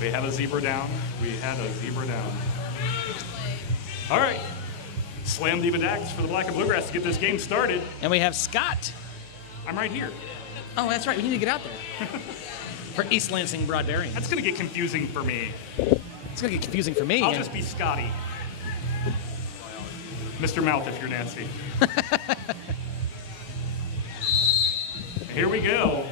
They have a zebra down. We had a zebra down. All right. Slam Diva Dax for the Black and Bluegrass to get this game started. And we have Scott. I'm right here. Oh, that's right. We need to get out there. For East Lansing Broadbarians. That's going to get confusing for me. It's going to get confusing for me. I'll just be Scotty. Mr. Mouth if you're Nancy. Here we go.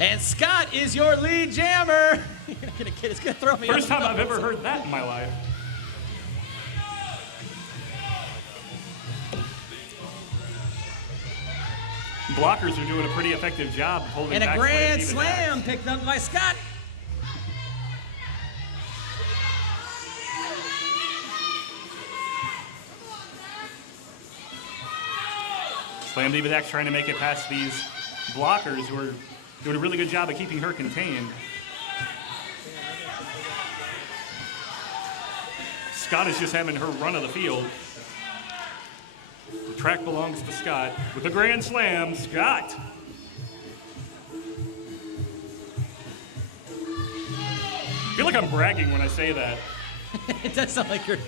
And Scott is your lead jammer. You're not gonna kid. It's gonna throw me. First time I've ever heard that in my life. Blockers are doing a pretty effective job holding and back. And a grand Slam slam picked up by Scott. Slam Diva Dax trying to make it past these blockers who are doing a really good job of keeping her contained. Scott is just having her run of the field. The track belongs to Scott. With the grand slam, Scott. I feel like I'm bragging when I say that. It does sound like you're...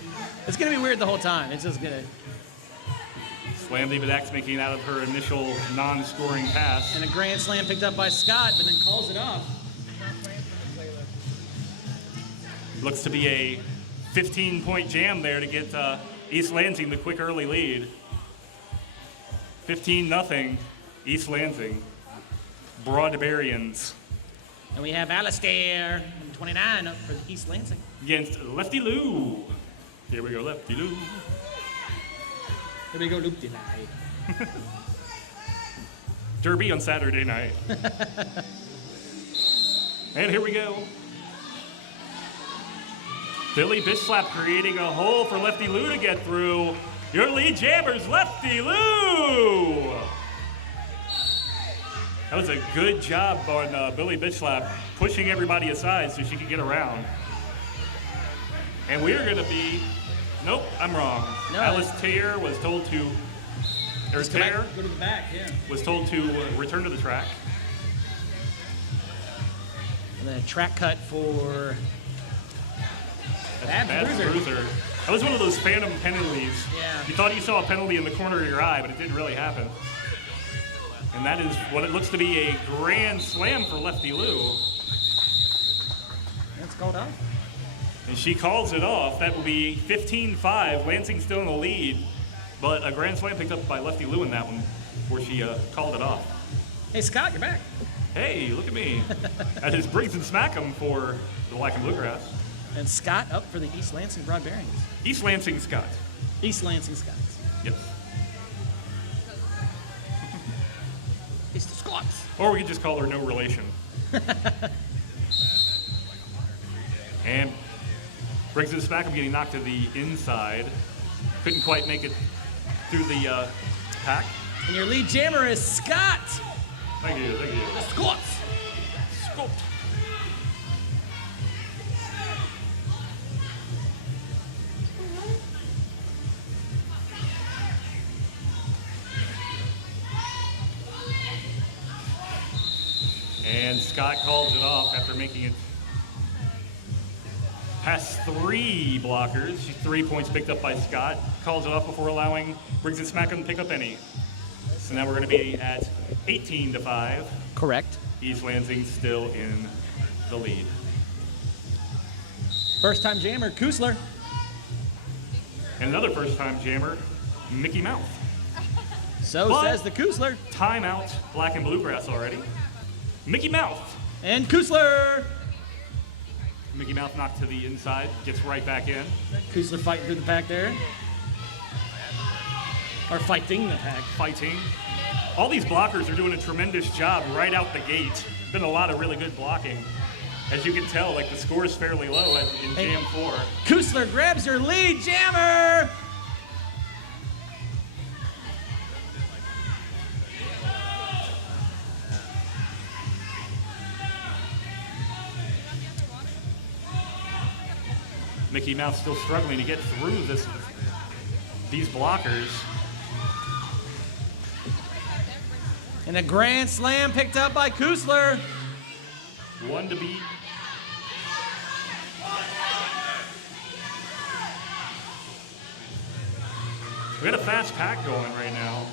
It's going to be weird the whole time. It's just going to... Slam Diva Dax making it out of her initial non-scoring pass. And a grand slam picked up by Scott, but then calls it off. Looks to be a 15-point jam there to get East Lansing the quick early lead. 15-0, East Lansing. Broadbarians. And we have Alistair, 29, up for East Lansing. Against Lefty Lou. Here we go, Lefty Lou. Here we go, Loop Deny. Derby on Saturday night. And here we go. Billy Bitchslap creating a hole for Lefty Lou to get through. Your lead jammer's Lefty Lou. That was a good job on Billy Bitchslap pushing everybody aside so she could get around. And we're going to be... Nope, I'm wrong. No. Alistair was told to... Or Tear go to the back, yeah. was told to return to the track. And then a track cut for... Bad Bruiser. That was one of those phantom penalties. Yeah. You thought you saw a penalty in the corner of your eye, but it didn't really happen. And that is what it looks to be a grand slam for Lefty Lou. That's called out. And she calls it off. That will be 15-5. Lansing still in the lead, but a grand slam picked up by Lefty Lou in that one before she called it off. Hey, Scott, you're back. Hey, look at me. That is Briggs and Smack'em for the Black and Bluegrass. And Scott up for the East Lansing Broadbarians. East Lansing Scott. East Lansing Scots. Yep. It's the Scots. Or we could just call her no relation. And Briggs and Smack'em getting knocked to the inside. Couldn't quite make it through the pack. And your lead jammer is Scott. Thank you, thank you. The Scots. Scott. And Scott calls it off after making it past 3 blockers. 3 points picked up by Scott. Calls it off before allowing Briggs and Smack'em to pick up any. So now we're going to be at 18-5. Correct. East Lansing still in the lead. First time jammer, Kusler. And another first time jammer, Mickey Mouth. So But says the Kusler. Timeout, Black and Bluegrass already. Mickey Mouth. And Kusler. Mickey Mouth knocked to the inside, gets right back in. Kusler fighting through the pack there. Or fighting the pack. Fighting. All these blockers are doing a tremendous job right out the gate. Been a lot of really good blocking. As you can tell, like the score is fairly low in Jam 4. Kusler grabs your lead jammer. Mickey Mouse still struggling to get through these blockers. And a grand slam picked up by Kusler. One to beat. We got a fast pack going right now.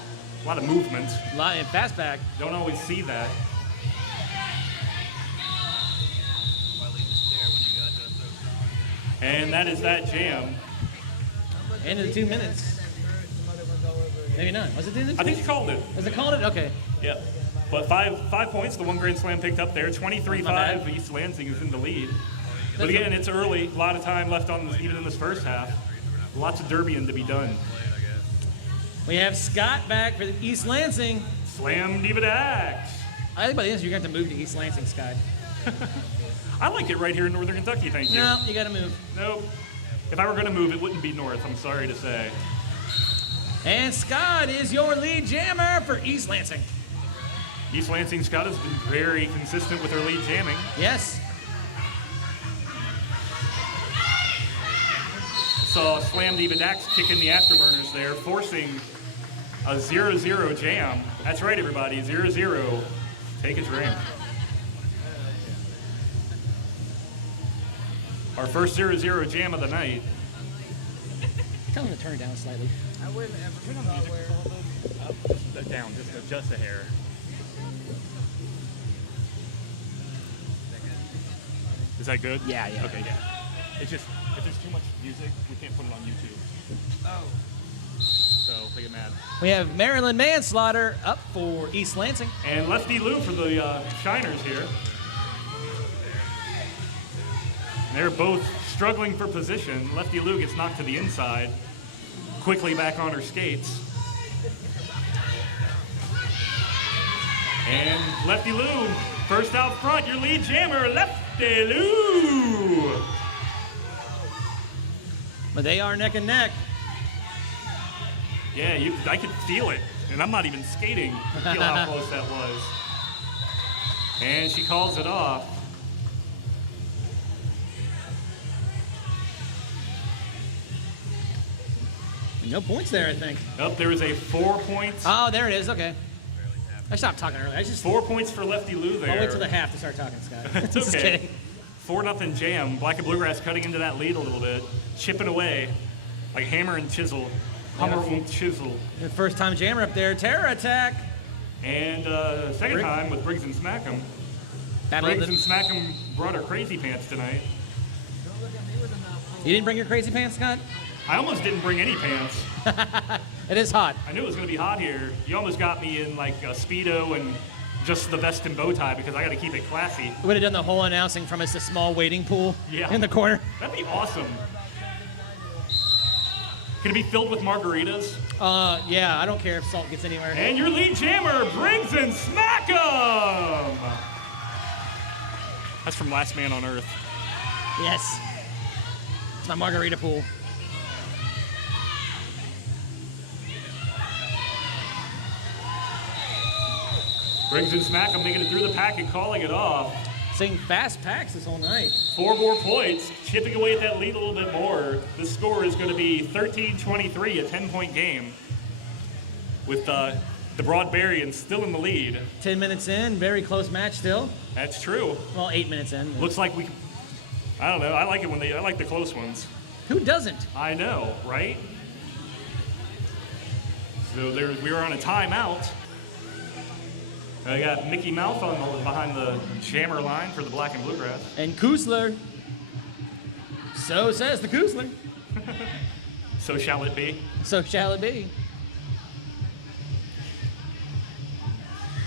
A lot of movement. Fast back. Don't always see that. And that is that jam. End of the 2 minutes. Maybe not. Was it the end of the I think you called it. Was it called it? Okay. Yeah. But five points, the one grand slam picked up there. Not 23-5, bad. East Lansing is in the lead. But again, it's early. A lot of time left on even in this first half. Lots of derbying to be done. We have Scott back for East Lansing. Slam Diva Dax. I think by the end you're going to have to move to East Lansing, Scott. I like it right here in Northern Kentucky, thank you. No, you got to move. Nope. If I were going to move, it wouldn't be north, I'm sorry to say. And Scott is your lead jammer for East Lansing. East Lansing Scott has been very consistent with her lead jamming. Yes. Saw Slam Diva Dax kick in the afterburners there, forcing a 0-0 jam. That's right, everybody, 0-0. Take a drink. Our first 0-0 jam of the night. Tell him to turn it down slightly. I wouldn't ever turn on music Up, down, just a hair. Is that good? Yeah. Okay, yeah. It's just, if there's too much music, we can't put it on YouTube. Oh. So, they get mad. We have Maryland Manslaughter up for East Lansing. And Lefty Lou for the Shiners here. They're both struggling for position. Lefty Lou gets knocked to the inside, quickly back on her skates. And Lefty Lou, first out front, your lead jammer, Lefty Lou. But they are neck and neck. Yeah, I could feel it, and I'm not even skating to feel how close that was. And she calls it off. No points there, I think. Up there is a 4 points. Oh, there it is. Okay. I stopped talking earlier. I just 4 points for Lefty Lou there. I'll wait till the half to start talking, Scott. It's Just okay. kidding. 4-0 jam. Black and Bluegrass cutting into that lead a little bit, chipping away like hammer and chisel. Hammer and chisel. The first time jammer up there. Terror attack. And second time with Briggs and Smackham. Battle of Briggs the- and Smackham brought her crazy pants tonight. You didn't bring your crazy pants, Scott? I almost didn't bring any pants. It is hot. I knew it was going to be hot here. You almost got me in like a Speedo and just the vest and bow tie because I got to keep it classy. We would have done the whole announcing from us a small waiting pool Yeah. in the corner. That'd be awesome. Can it be filled with margaritas? Yeah, I don't care if salt gets anywhere. And your lead jammer, Briggs and Smackham! That's from Last Man on Earth. Yes. It's my margarita pool. Briggs and Smackham making it through the pack and calling it off. Seeing fast packs this whole night. 4 more points, chipping away at that lead a little bit more. The score is going to be 13-23, a 10-point game, with the Broadbarians still in the lead. 10 minutes in, very close match still. That's true. Well, 8 minutes in. Looks like I don't know. I like it when I like the close ones. Who doesn't? I know, right? So we were on a timeout. I got Mickey Mouth behind the jammer line for the Black and Bluegrass. And Kusler. So says the Kusler. So shall it be. So shall it be.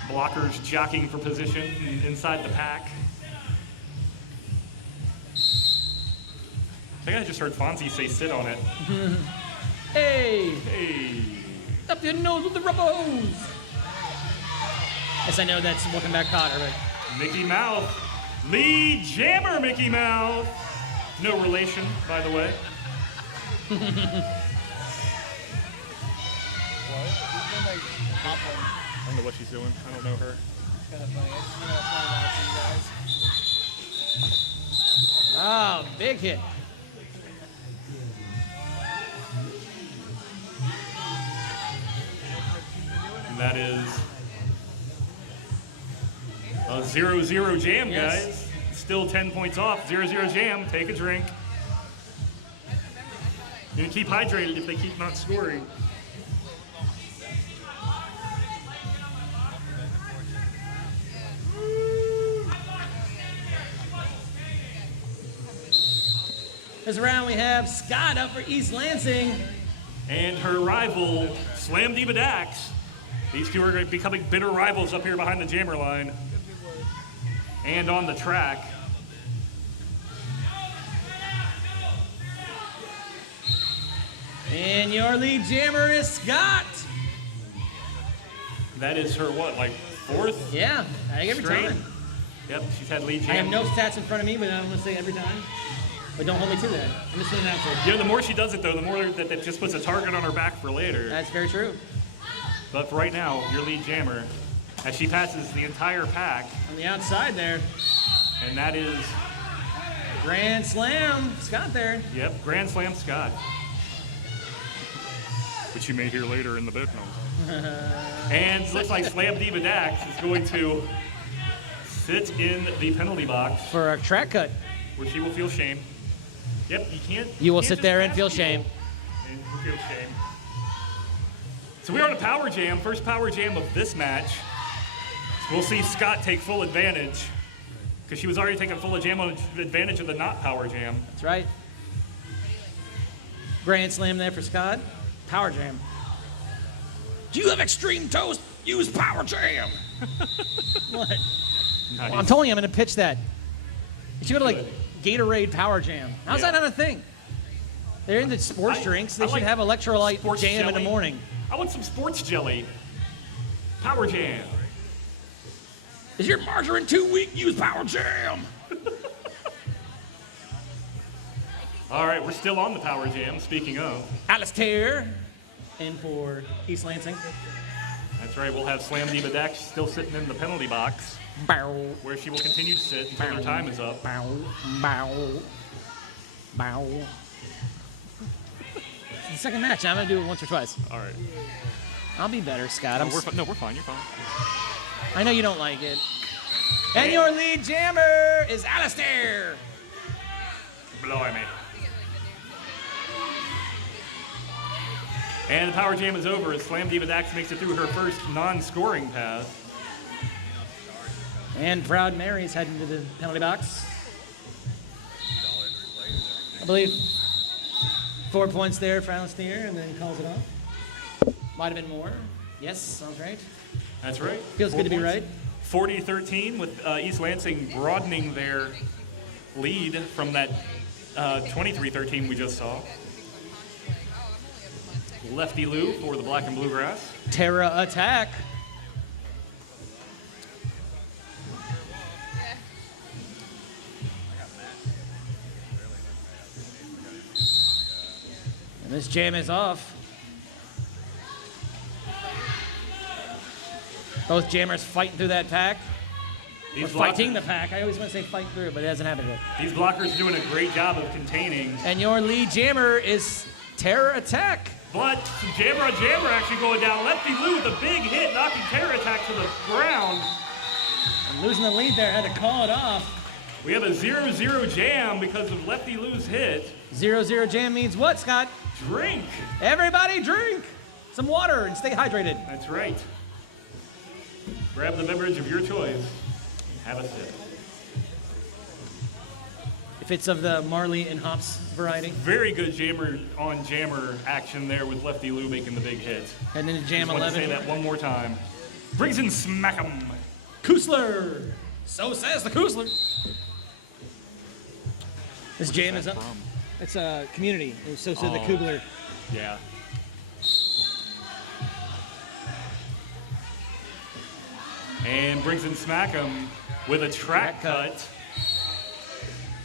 Blockers jockeying for position inside the pack. I think I just heard Fonzie say sit on it. Hey! Hey. Up your nose with the rubber hose! Yes, I know that's Welcome Back Cotter, but Mickey Mouth. Lead jammer Mickey Mouth. No relation, by the way. What? He's been like hopping. I don't know what she's doing. I don't know her. Kind of funny. I just want to point out to you guys. oh, big hit. And that is A 0-0 jam, Yes. guys. Still 10 points off. 0-0 jam. Take a drink. You're gonna keep hydrated if they keep not scoring. This round we have Scott up for East Lansing. And her rival, Slam Diva Dax. These two are becoming bitter rivals up here behind the jammer line. And on the track. And your lead jammer is Scott. That is her, what, like fourth? Yeah, I think every Straight. time. Yep, she's had lead I jam. have no stats in front of me, but I'm going to say every time. But don't hold me to that. I'm just an announcer. Yeah, the more she does it, though, the more that just puts a target on her back for later. That's very true. But for right now, your lead jammer, as she passes the entire pack, On the outside there, and that is, Grand Slam. Scott there. yep, Grand Slam Scott. Which you may hear later in the bit notes. And looks like Slam Diva Dax is going to sit in the penalty box For a track cut. where she will feel shame. Yep, you can't. You will can't sit just there and pass feel people shame. And feel shame. So we are on a power jam, first power jam of this match. We'll see Scott take full advantage because she was already taking full advantage of the not power jam. That's right. Grand Slam there for Scott. Power jam. Do you have extreme toast? Use Power Jam. What? Nice. Well, I'm telling you, I'm going to pitch that. You should go to like Gatorade Power Jam. How's Yeah. that not a thing? They're into sports I- drinks. They I should like have electrolyte sports jam in the jelly. morning. I want some sports jelly. Power jam. Is your margarine too weak? Use Power Jam. All right, we're still on the power jam, speaking of. Alistair in for East Lansing. That's right, we'll have Slam Diva Dax still sitting in the penalty box Bow, where she will continue to sit until her time is up. bow, bow, bow. It's the second match. I'm going to do it once or twice. All right. I'll be better, Scott. We're fine, you're fine. I know you don't like it. And your lead jammer is Alistair. Blimey. And the power jam is over as Slam Diva Dax makes it through her first non-scoring pass. And Proud Mary's heading to the penalty box. I believe 4 points there for Alistair, and then calls it off. Might have been more. Yes, sounds right. That's right. Feels good to be right. 40-13 with East Lansing broadening their lead from that 23-13 we just saw. Lefty Lou for the Black and Bluegrass. Terra attack. And this jam is off. Both jammers fighting through that pack. Or These fighting the blockers, pack. I always want to say fight through, but it hasn't happened yet. these blockers doing a great job of containing. And your lead jammer is Terra attack. But jammer on jammer actually going down. Lefty Lou with a big hit, knocking Terror Attack to the ground. And losing the lead there, had to call it off. We have a 0-0 jam because of Lefty Lou's hit. 0-0 jam means what, Scott? Drink. Everybody drink some water and stay hydrated. That's right. Grab the beverage of your choice. Have a sip. If it's of the Marley and hops variety. Very good jammer on jammer action there with Lefty Lou making the big hit. And then jam Just want to 11. say that one more time. Brings in smack 'em. Kusler. So says the Kusler. This jam is up. It's a community. So said the Oh. Kugler. Yeah. And brings in smack 'em with a track cut.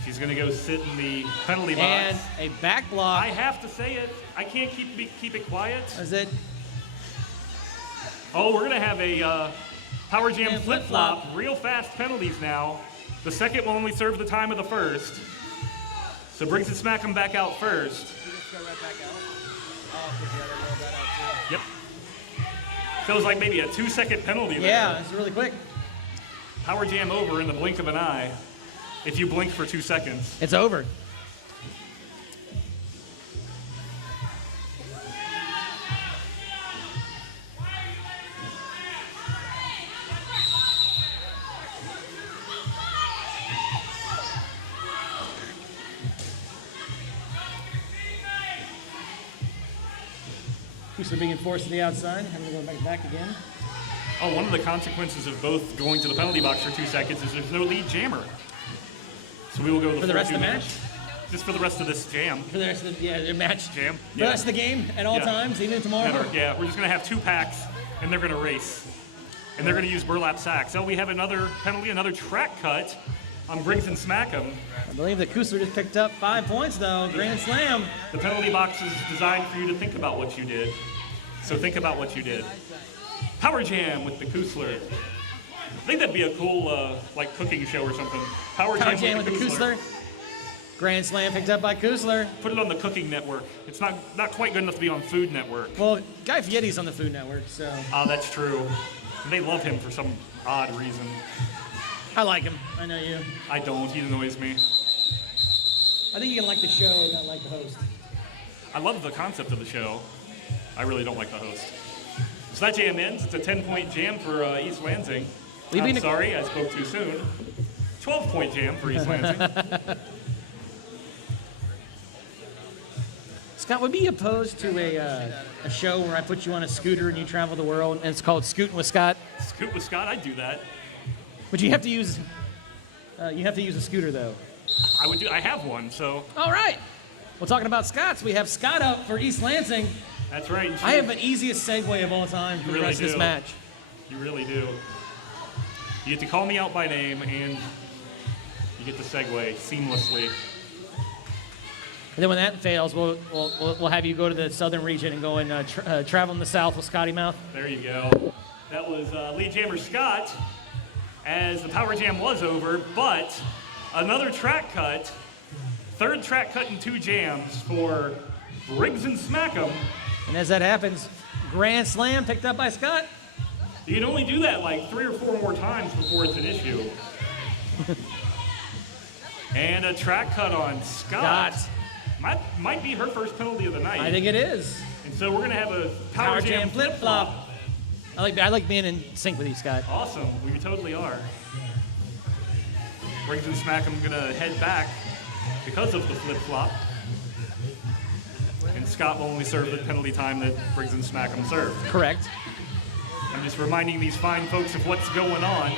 She's going to go sit in the penalty box. And a back block. I have to say it. I can't keep it quiet. Is it? Oh, we're going to have a Power Jam And flip-flop. flip-flop. Real fast penalties now. The second will only serve the time of the first. So brings and smack 'em back out first. You just go right back out. Oh, because you already rolled that out too. Yep. Feels like maybe a 2-second penalty there. Yeah, it's really quick. Power jam over in the blink of an eye. If you blink for 2 seconds. It's over. Kusler being forced to the outside, having to go back again. Oh, one of the consequences of both going to the penalty box for 2 seconds is there's no lead jammer. So we will go For the rest of the match? Just for the rest of this jam. For the rest of the match? Jam. For the rest of the game at all times, even tomorrow? Yeah, we're just going to have 2 packs, and they're going to race. And they're going to use burlap sacks. So we have another penalty, another track cut on Briggs and Smackham. I believe that Kusler just picked up 5 points, though. Grand slam. The penalty box is designed for you to think about what you did. So think about what you did. Power jam with the Kusler. I think that'd be a cool, like, cooking show or something. Power jam with the Kusler. Grand slam picked up by Kusler. Put it on the Cooking Network. It's not quite good enough to be on Food Network. Well, Guy Fieri's on the Food Network, so. Ah, that's true. And they love him for some odd reason. I like him. I know you. I don't. He annoys me. I think you can like the show and not like the host. I love the concept of the show. I really don't like the host. So that jam ends. It's a 10-point jam for East Lansing. I'm sorry, I spoke too soon. 12-point jam for East Lansing. Scott, would be opposed to a show where I put you on a scooter and you travel the world, and it's called Scootin' with Scott? Scoot with Scott, I'd do that. But you have to use a scooter though. I have one, so. All right. Well, talking about Scots, we have Scott up for East Lansing. That's right. I have an easiest segue of all time for the rest of this match. You really do. You get to call me out by name, and you get to segue seamlessly. And then when that fails, we'll have you go to the southern region and go and travel in the south with Scotty Mouth. There you go. That was lead jammer Scott, as the power jam was over, but another track cut, third track cut in 2 jams for Briggs and Smackham. And as that happens, grand slam picked up by Scott. You can only do that like 3 or 4 more times before it's an issue. And a track cut on Scott. Might be her first penalty of the night. I think it is. And so we're going to have a power jam flip-flop. I like being in sync with you, Scott. Awesome. We totally are. Briggs and Smackham going to head back because of the flip-flop. And Scott will only serve the penalty time that Briggs and Smackham served. Correct. I'm just reminding these fine folks of what's going on.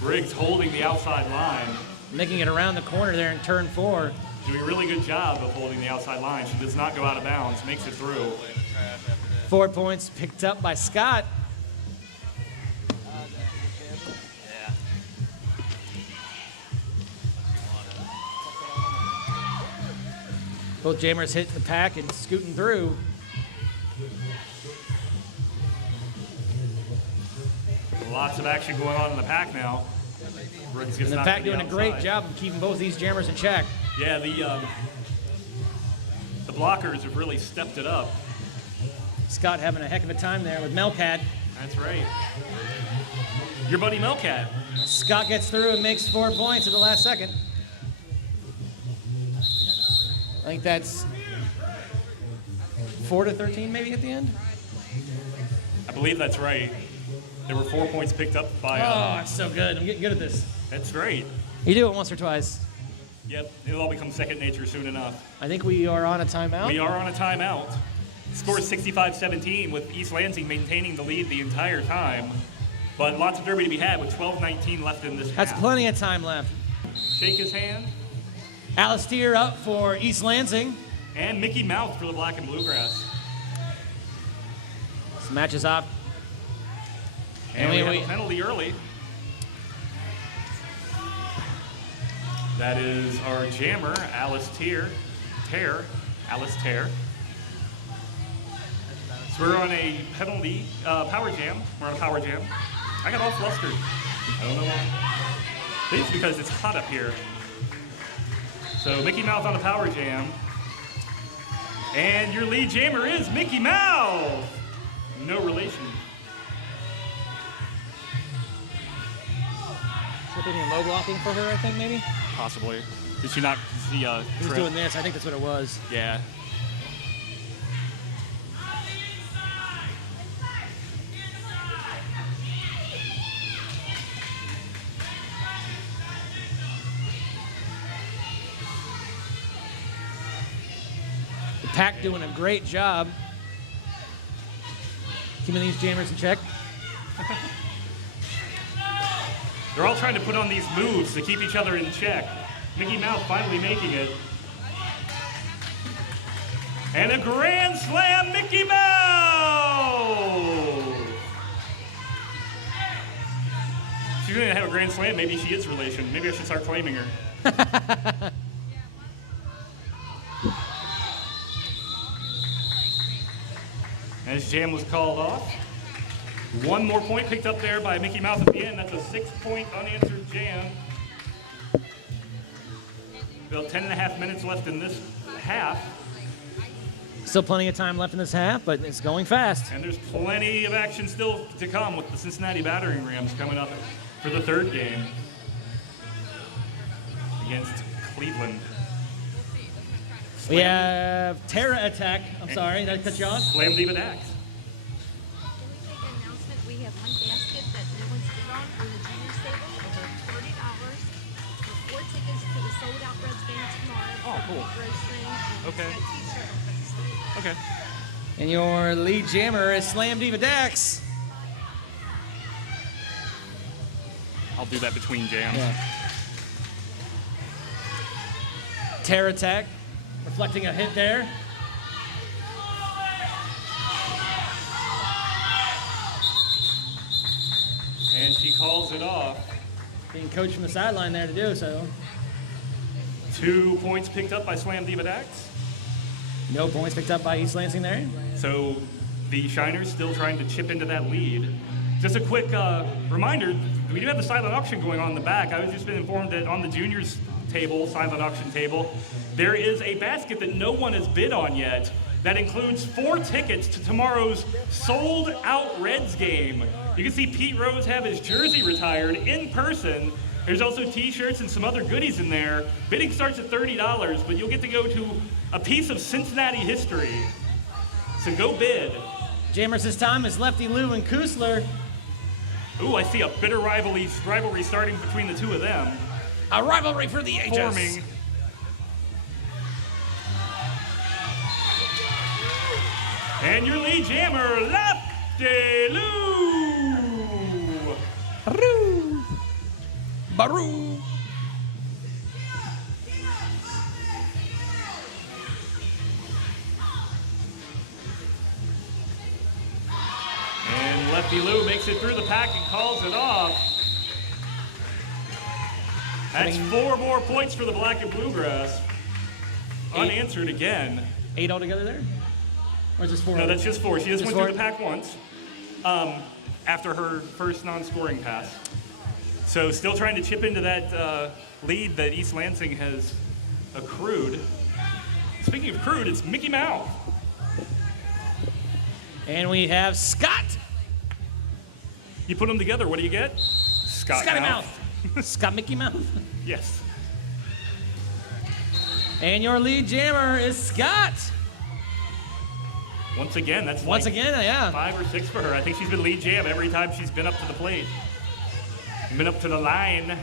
Briggs holding the outside line. Making it around the corner there in turn 4. Doing a really good job of holding the outside line. She does not go out of bounds, makes it through. 4 points picked up by Scott. Both jammers hit the pack and scooting through. Lots of action going on in the pack now. Briggs gets And the knocked pack to the doing a outside. great job of keeping both these jammers in check. Yeah, the blockers have really stepped it up. Scott having a heck of a time there with Melcat. That's right. Your buddy Melcat. Scott gets through and makes 4 points at the last second. I think that's 4-13 maybe at the end. I believe that's right. There were 4 points picked up by. Oh, it's so good. I'm getting good at this. That's great. You do it once or twice. Yep, it'll all become second nature soon enough. I think we are on a timeout. We are on a timeout. Score is 65-17 with East Lansing maintaining the lead the entire time. But lots of derby to be had with 12:19 left in this That's half. plenty of time left. Shake his hand. Alistair up for East Lansing. And Mickey Mouth for the Black and Bluegrass. This match is off. And we have a penalty early. That is our jammer, Alistair. Alistair. So we're on a penalty, power jam. We're on a power jam. I got all flustered. I don't know why. I think it's because it's hot up here. So Mickey Mouth on a power jam. And your lead jammer is Mickey Mouse. No relation. Slipping and low blocking for her, I think, maybe? Possibly. Did she not see He was trip? doing this. I think that's what it was. Yeah. The pack doing a great job keeping these jammers in check. They're all trying to put on these moves to keep each other in check. Mickey Mouse finally making it. And a grand slam, Mickey Mouse! She's gonna have a grand slam. Maybe she is relation. Maybe I should start claiming her. As jam was called off. One more point picked up there by Mickey Mouse at the end. That's a 6-point unanswered jam. About 10.5 minutes left in this half. Still plenty of time left in this half, but it's going fast. And there's plenty of action still to come with the Cincinnati Battering Rams coming up for the third game against Cleveland. We have Terra Attack. I'm sorry, did I cut you off? Slam Diva Dax. Can we make an announcement? We have one basket that no one's bid on the juniors table over $40 for 4 tickets to the sold out Reds game tomorrow. Oh, cool. Okay. Okay. And your lead jammer is Slam Diva Dax. I'll do that between jams. Yeah. Terra Attack, reflecting a hit there. And she calls it off. Being coached from the sideline there to do so. 2 points picked up by Slam Diva Dax. No points picked up by East Lansing there. So the Shiners still trying to chip into that lead. Just a quick reminder, we do have the silent auction going on in the back. I was just been informed that on the juniors table, silent auction table, there is a basket that no one has bid on yet that includes 4 tickets to tomorrow's sold out Reds game. You can see Pete Rose have his jersey retired in person. There's also t-shirts and some other goodies in there. Bidding starts at $30, but you'll get to go to a piece of Cincinnati history. So go bid. Jammers this time is Lefty Lou and Kusler. Ooh, I see a bitter rivalry starting between the two of them. A rivalry for the ages. Forming. And your lead jammer, Lefty Lou. Baroo. Baroo. And Lefty Lou makes it through the pack and calls it off. That's 4 more points for the Black and Bluegrass. Unanswered again. 8 altogether there? Or is this 4? No, that's just 4. She just Just went through 4? the pack once after her first non-scoring pass. So still trying to chip into that lead that East Lansing has accrued. Speaking of accrued, it's Mickey Mouse. And we have Scott. You put them together, what do you get? Scotty Mouth. Scott Mickey Mouse. Yes. And your lead jammer is Scott. Once again, that's Once like again, yeah. 5 or 6 for her. I think she's been lead jam every time she's been up to the plate. Been up to the line.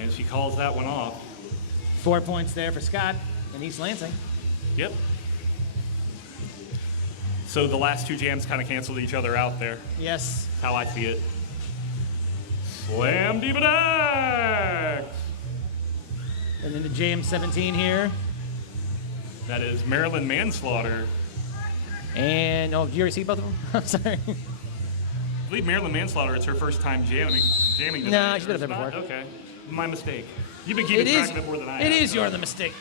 And she calls that one off. 4 points there for Scott in East Lansing. Yep. So the last 2 jams kind of canceled each other out there. Yes. That's how I see it. Slam Diva Dax! And then the jam 17 here. That is Maryland Manslaughter. And, oh, did you already see both of them? I'm sorry. I believe Maryland Manslaughter, it's her first time jamming today. No, she's been up or there it's not? before. Okay. My mistake. You've been keeping track of it more than I have. It is so. your the mistake.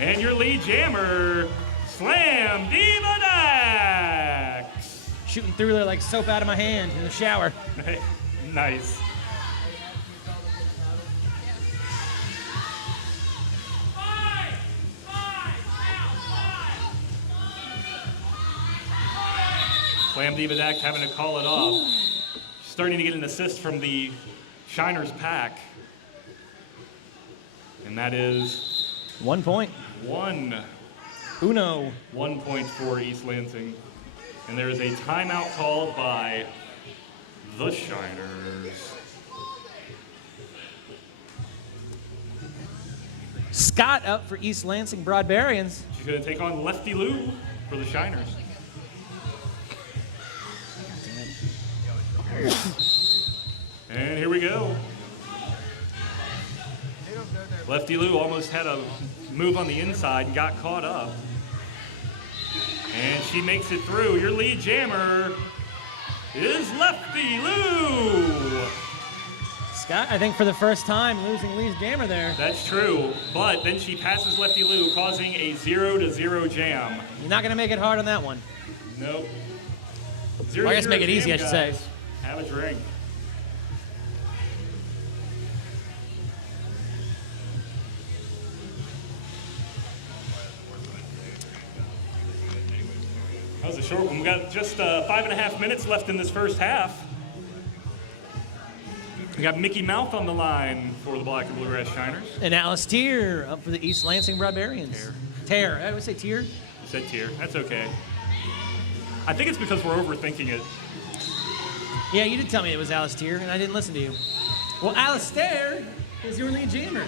And your lead jammer, Slam Diva Dax! shooting through there like soap out of my hand in the shower. Nice. Slam Diva Dax having to call it off. Starting to get an assist from the Shiners pack. And that is 1 point. Uno. 1 point for East Lansing. And there is a timeout called by the Shiners. Scott up for East Lansing Broadbarians. She's going to take on Lefty Lou for the Shiners. And here we go. Lefty Lou almost had a move on the inside and got caught up. And she makes it through. Your lead jammer is Lefty Lou. Scott, I think for the first time, losing Lee's jammer there. That's true, but then she passes Lefty Lou, causing a 0-0 jam. You're not going to make it hard on that one. Nope. Well, I guess make it easy, I should say. Have a drink. That was a short one. We got just 5.5 minutes left in this first half. We got Mickey Mouth on the line for the Black and Bluegrass Shiners. And Alice Tier up for the East Lansing Broadbarians. Tear. I would say Tier. You said Tier. That's okay. I think it's because we're overthinking it. Yeah, you did tell me it was Alice Tier, and I didn't listen to you. Well, Alistair is your lead jammer.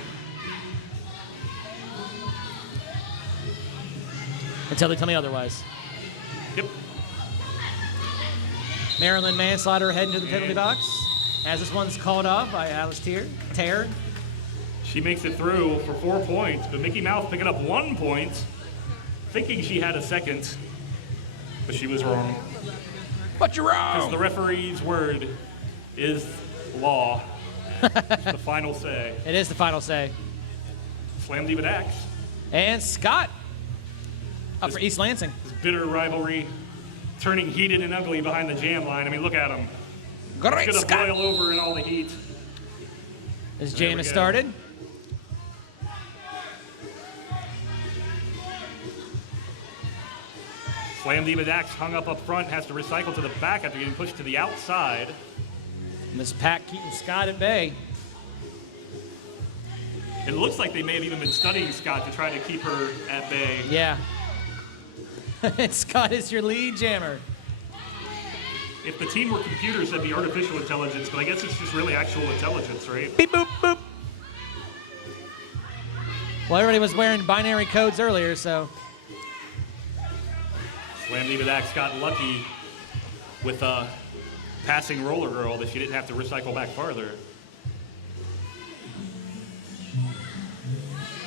Until they tell me otherwise. Yep. Maryland manslaughter heading to the penalty box. As this one's called off by Alice Tier. Tear. She makes it through for 4 points, but Mickey Mouse picking up 1 point, thinking she had a second, but she was wrong. But you're wrong. Because the referee's word is law. It's the final say. It is the final say. Slam Diva Dax. And Scott up for East Lansing. This bitter rivalry turning heated and ugly behind the jam line. I mean, look at him. Great Gonna Scott. boil over in all the heat. This There jam we has go. started. Slam Diva Dax hung up front, has to recycle to the back after getting pushed to the outside. And this pack keeping Scott at bay. It looks like they may have even been studying Scott to try to keep her at bay. Yeah. And Scott is your lead jammer. If the team were computers, that'd be artificial intelligence, but I guess it's just really actual intelligence, right? Beep, boop, boop. Well, everybody was wearing binary codes earlier, so. Slam Diva Dax got lucky with a passing roller girl that she didn't have to recycle back farther.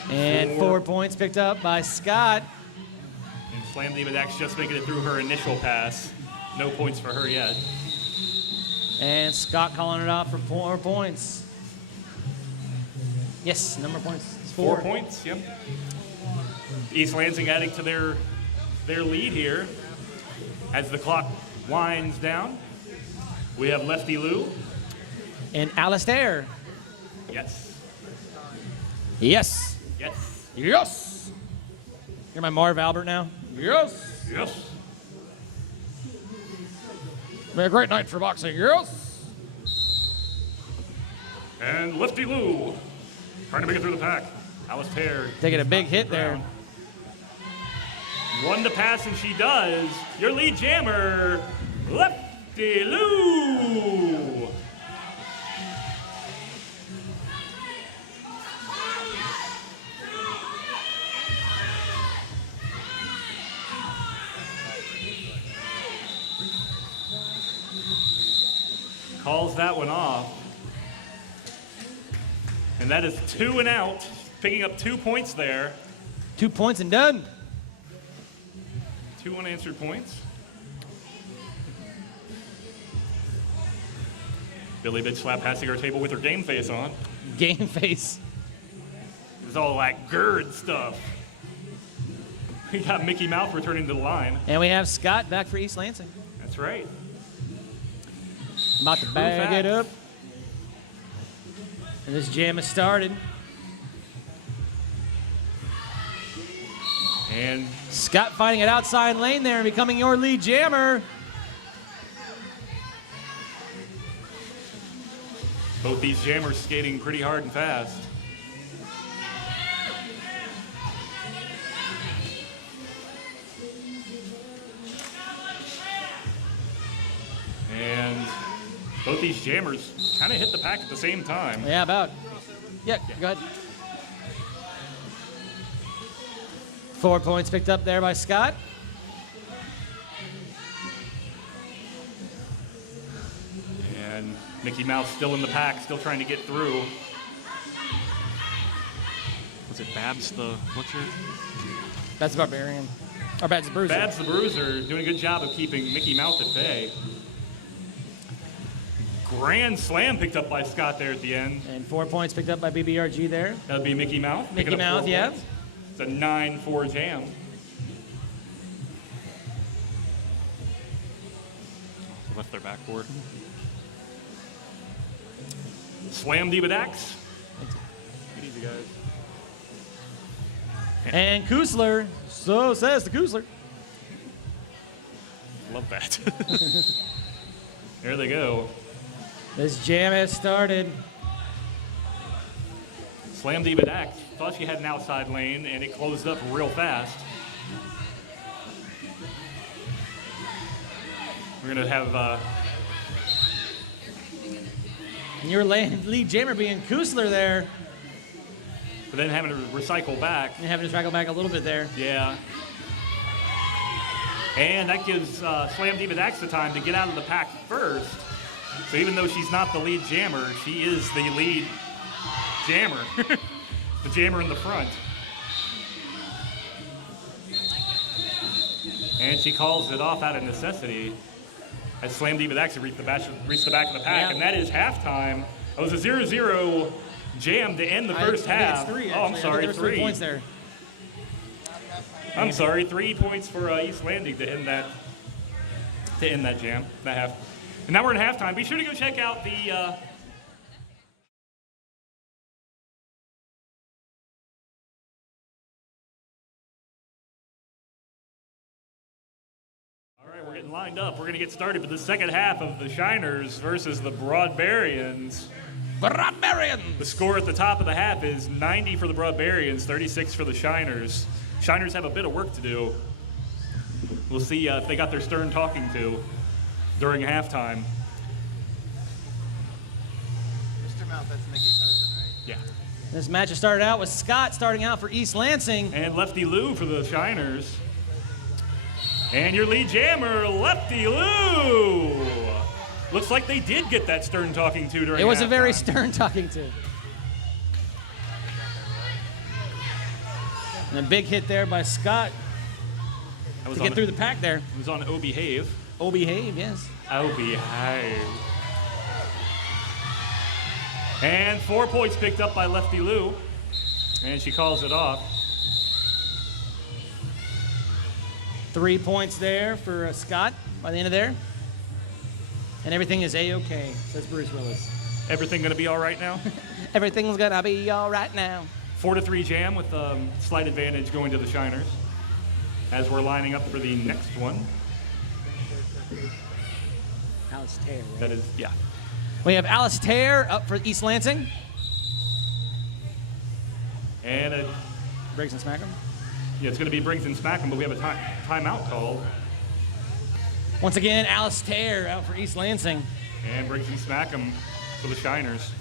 And 4 points picked up by Scott. And Slam Diva Dax just making it through her initial pass. No points for her yet. And Scott calling it off for 4 points. Yes, number of points. It's 4 points, yep. East Lansing adding to their lead here as the clock winds down. We have Lefty Lou. And Alistair. Yes. Yes. Yes. Yes. You're my Marv Albert now. Yes. Yes. Be a great night for boxing. Yes. And Lefty Lou trying to make it through the pack. Alistair Taking a big hit there. One to pass, and she does. Your lead jammer, Lefty Lou. Calls that one off. And that is 2 and out, picking up 2 points there. 2 points and done. 2 unanswered points. Billy Bitch Slap passing our table with her game face on. Game face. It's all like GERD stuff. We got Mickey Mouth returning to the line. And we have Scott back for East Lansing. That's That's right. About to bag fact. it up. And this jam has started. And Scott fighting it outside lane there and becoming your lead jammer. both these jammers skating pretty hard and fast. And both these jammers kind of hit the pack at the same time. Yeah, about. Yeah, go ahead. 4 points picked up there by Scott. And Mickey Mouse still in the pack, still trying to get through. Was it Babs the Butcher? That's the Barbarian. Or Babs the Bruiser. Babs the Bruiser doing a good job of keeping Mickey Mouse at bay. Grand slam picked up by Scott there at the end. And 4 points picked up by BBRG there. That would be Mickey Mouse. Mickey picking up 4 Mouse, yeah. points. It's a 9-4 jam. Left their backboard. Slam Diva-Dax. Good easy, guys. And Kusler. So says the Kusler. Love that. There they go. This jam has started. Slam Diva-Dax. Thought she had an outside lane, and it closed up real fast. We're going to have And your lead jammer being Kusler there. but then having to recycle back. And having to trackle back a little bit there. Yeah. And that gives Slam Diva-Dax the time to get out of the pack first. So even though she's not the lead jammer, she is the lead jammer. The jammer in the front. And she calls it off out of necessity as Slam Diva-Dax reached the back of the pack. Yeah. And that is halftime. It was a 0-0 jam to end the first half. I think it's 3, oh, I'm actually. I think sorry, there was 3 points there. I'm sorry, 3 points for East Lansing to end that jam, that half. And now we're in halftime. Be sure to go check out the All right, we're getting lined up. We're going to get started with the second half of the Shiners versus the Broadbarians. Broadbarians! The score at the top of the half is 90 for the Broadbarians, 36 for the Shiners. Shiners have a bit of work to do. We'll see if they got their stern talking to during halftime. Mr. Mouth, that's Mickey's husband, right? Yeah. This match has started out with Scott starting out for East Lansing. And Lefty Lou for the Shiners. And your lead jammer, Lefty Lou. Looks like they did get that stern talking to during It was a very halftime. stern talking to. And a big hit there by Scott That was to get on, through the pack there. It was on Oh Behave. Oh, behave, yes. Oh Behave. And 4 points picked up by Lefty Lou. And she calls it off. 3 points there for Scott by the end of there. And everything is A-okay, says Bruce Willis. Everything gonna be all right now? Everything's gonna be all right now. 4-3 jam with slight advantage going to the Shiners as we're lining up for the next one. Alice Tear, right? That is, yeah. We have Alice Tear up for East Lansing. And Briggs and Smackham. yeah, it's gonna be Briggs and Smackham, but we have a timeout called. Once again, Alice Tear out for East Lansing. And Briggs and Smackham for the Shiners.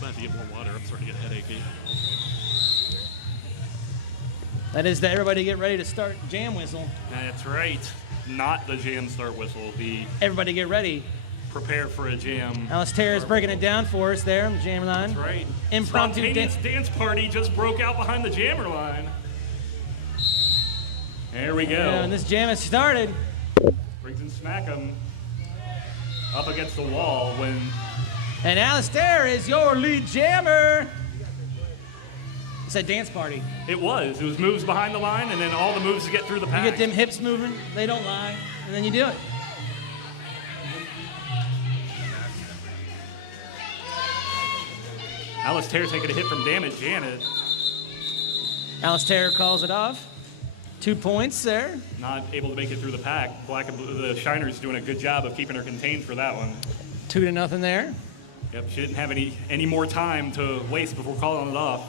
I have to get more water. I'm starting to get headachy. That is that everybody get ready to start jam whistle. That's right. Not the jam start whistle. The Everybody get ready. prepare for a jam. Alice Tear is breaking it down for us there on the jam line. That's right. Impromptu Spontaneous dance party just broke out behind the jammer line. There we go. And this jam has started. Briggs and Smackham up against the wall when And Alistair is your lead jammer. It's a dance party. It was moves behind the line and then all the moves to get through the pack. You get them hips moving, they don't lie, and then you do it. Alistair taking a hit from Damage Janet. Alistair calls it off. 2 points there. Not able to make it through the pack. Black and blue, the Shiner's doing a good job of keeping her contained for that one. 2-0 there. Yep, she didn't have any more time to waste before calling it off.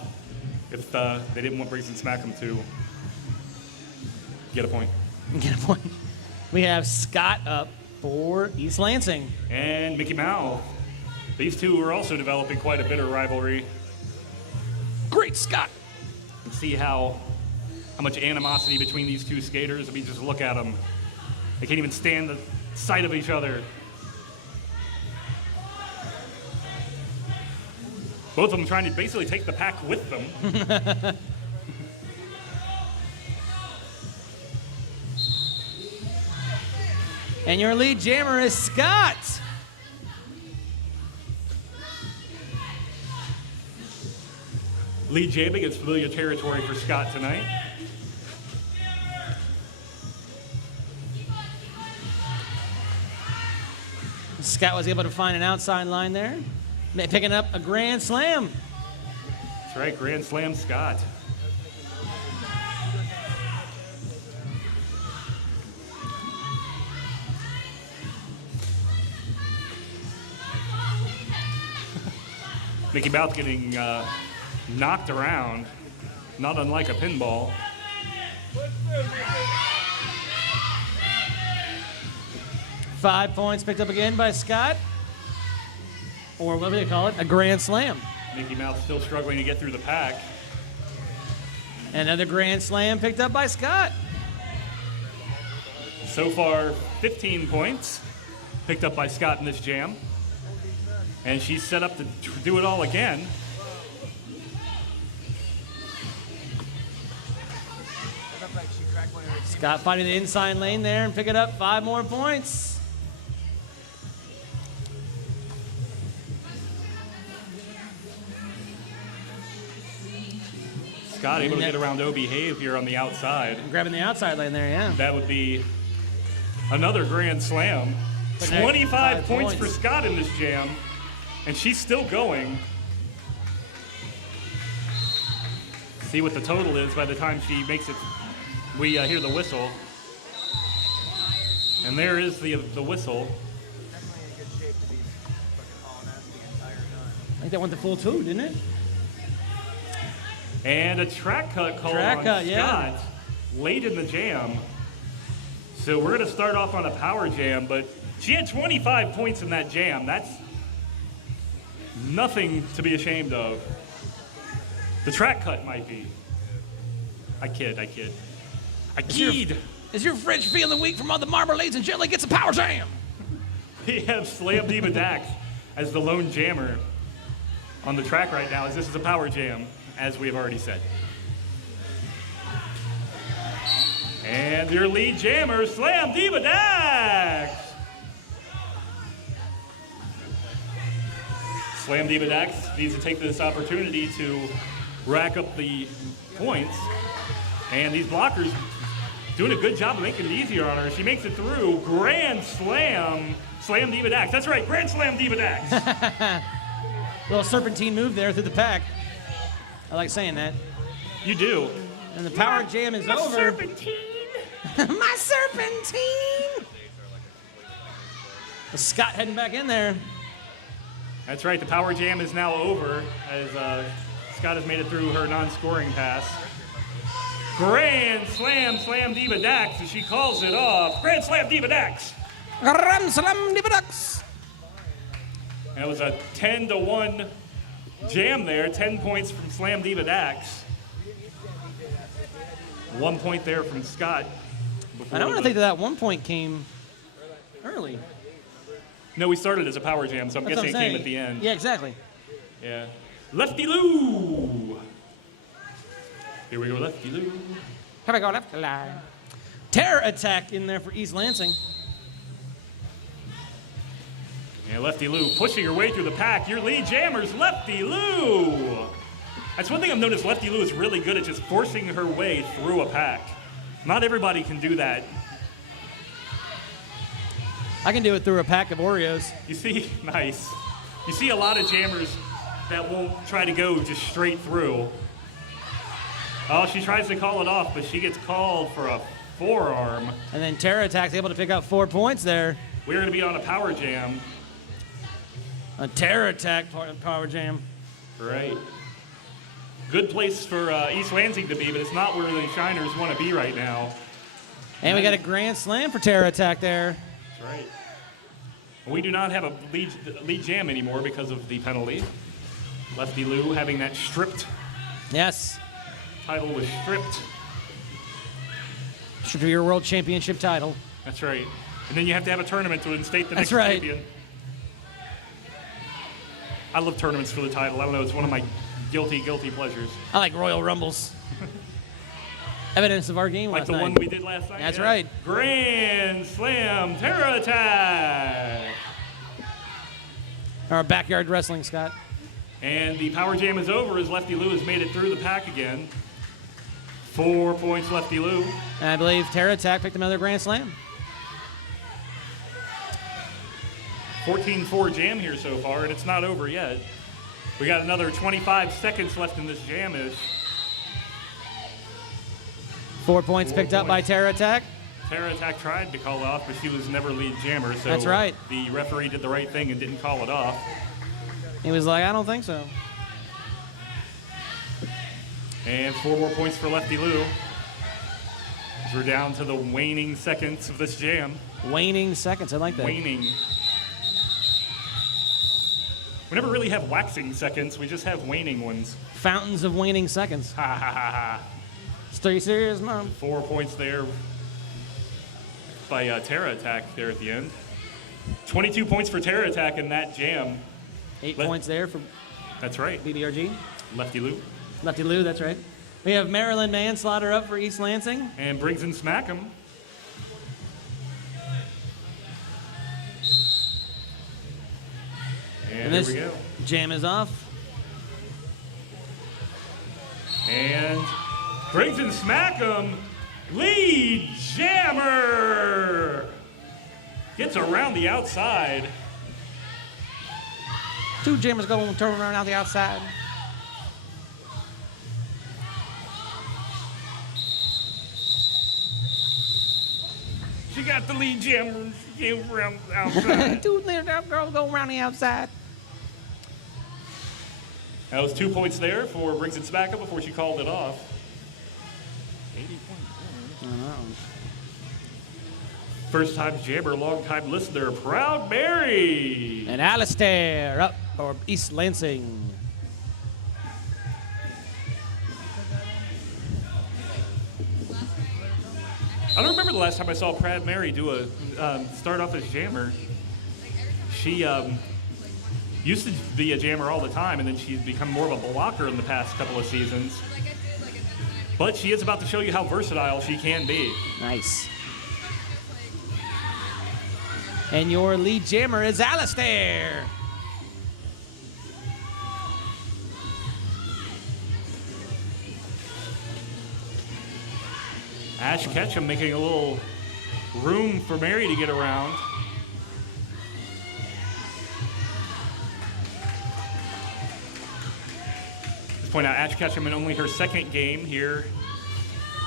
If they didn't want Briggs and Smackham to get a point. Get a point. We have Scott up for East Lansing. And Mickey Mouse. These two are also developing quite a bitter rivalry. Great Scott. And see how much animosity between these two skaters. I mean, just look at them. They can't even stand the sight of each other. Both of them trying to basically take the pack with them. And your lead jammer is Scott. Lead jamming is familiar territory for Scott tonight. Scott was able to find an outside line there, picking up a grand slam. That's right, Grand Slam Scott. Mickey Mouse getting knocked around, not unlike a pinball. Five points picked up again by Scott. Or what do they call it? A grand slam. Mickey Mouse still struggling to get through the pack. Another grand slam picked up by Scott. So far, 15 points picked up by Scott in this jam. And she's set up to do it all again. Scott finding the inside lane there and picking up 5 more points. Scott able to get around O-Behave here on the outside. Grabbing the outside lane there, yeah. That would be another grand slam. 25 points for Scott in this jam. And she's still going. See what the total is by the time she makes it. We hear the whistle. And there is the whistle. I think that went the full 2, didn't it? And a track cut call on Scott late in the jam. So we're going to start off on a power jam, but she had 25 points in that jam. That's nothing to be ashamed of. The track cut might be. I kid. Is your fridge feeling weak from all the marmalades and jelly? Gets a power jam. We have Slam Diva Dax as the lone jammer on the track right now, as this is a power jam, as we have already said. And your lead jammer, Slam Diva Dax. Slam Diva Dax needs to take this opportunity to rack up the points. And these blockers doing a good job of making it easier on her. She makes it through. Grand Slam, Slam Diva Dax. That's right, Grand Slam Diva Dax. Little serpentine move there through the pack. I like saying that. You do. And the power jam is over. Serpentine. My serpentine. Scott heading back in there. That's right, the power jam is now over as Scott has made it through her non-scoring pass. Grand Slam, Slam Diva Dax, as she calls it off. Grand Slam Diva Dax. Grand Slam Diva Dax. That was a 10-1 jam there. 10 points from Slam Diva Dax. 1 point there from Scott. I don't think that 1 point came early. No, we started as a power jam, so I'm That's guessing what it I'm came at the end. Yeah, exactly. Yeah. Lefty Lou. Here we go, Lefty Lou. Here we go, left line. Terror attack in there for East Lansing. Yeah, Lefty Lou pushing her way through the pack. Your lead jammer's Lefty Lou. That's one thing I've noticed. Lefty Lou is really good at just forcing her way through a pack. Not everybody can do that. I can do it through a pack of Oreos. You see, nice. You see a lot of jammers that won't try to go just straight through. Oh, she tries to call it off, but she gets called for a forearm. And then Terra Attack's able to pick up 4 points there. We're going to be on a power jam. A Terra Attack power jam. Right. Good place for East Lansing to be, but it's not where the Shiners want to be right now. And we got a grand slam for Terra Attack there. That's right. We do not have a lead jam anymore because of the penalty. Lefty Lou having that stripped. Yes. Title was stripped. Should be your world championship title. That's right. And then you have to have a tournament to instate the next That's right. champion. I love tournaments for the title. I don't know. It's one of my guilty pleasures. I like Royal Rumbles. Evidence of our game Like last the night. one we did last night? That's Yeah. right. Grand Slam Terra Attack. Our backyard wrestling, Scott. And the power jam is over as Lefty Lou has made it through the pack again. 4 points, Lefty Lou. And I believe Terra Attack picked another grand slam. 14-4 jam here so far, and it's not over yet. We got another 25 seconds left in this jam-ish. 4 points 4 picked up by points. Terra Attack. Terra Attack tried to call it off, but she was never lead jammer, so That's right. the referee did the right thing and didn't call it off. He was like, I don't think so. And 4 more points for Lefty Lou. As we're down to the waning seconds of this jam. Waning seconds. I like that. Waning. We never really have waxing seconds, we just have waning ones. Fountains of waning seconds. Ha ha ha ha. Stay serious, Mom. 4 points there by Terra Attack there at the end. 22 points for Terra Attack in that jam. 8 points there for That's right. BBRG. Lefty Lou. Lefty Lou, that's right. We have Maryland Manslaughter up for East Lansing. And brings in Smack'em. And this here we go. jam is off. And brings in Smack'em. Lead Jammer. Gets around the outside. 2 jammers going to turn around out the outside. She got the lead jammer. She came around the outside. 2 little girls go around the outside. That was 2 points there for brings it back up before she called it off. 80 points. First time jammer, long time listener, Proud Mary. And Alistair up for East Lansing. I don't remember the last time I saw Proud Mary do a start off as jammer. She used to be a jammer all the time, and then she's become more of a blocker in the past couple of seasons. But she is about to show you how versatile she can be. Nice. And your lead jammer is Alistair. Ash Ketchum making a little room for Mary to get around. Just point out, Ash Ketchum in only her second game here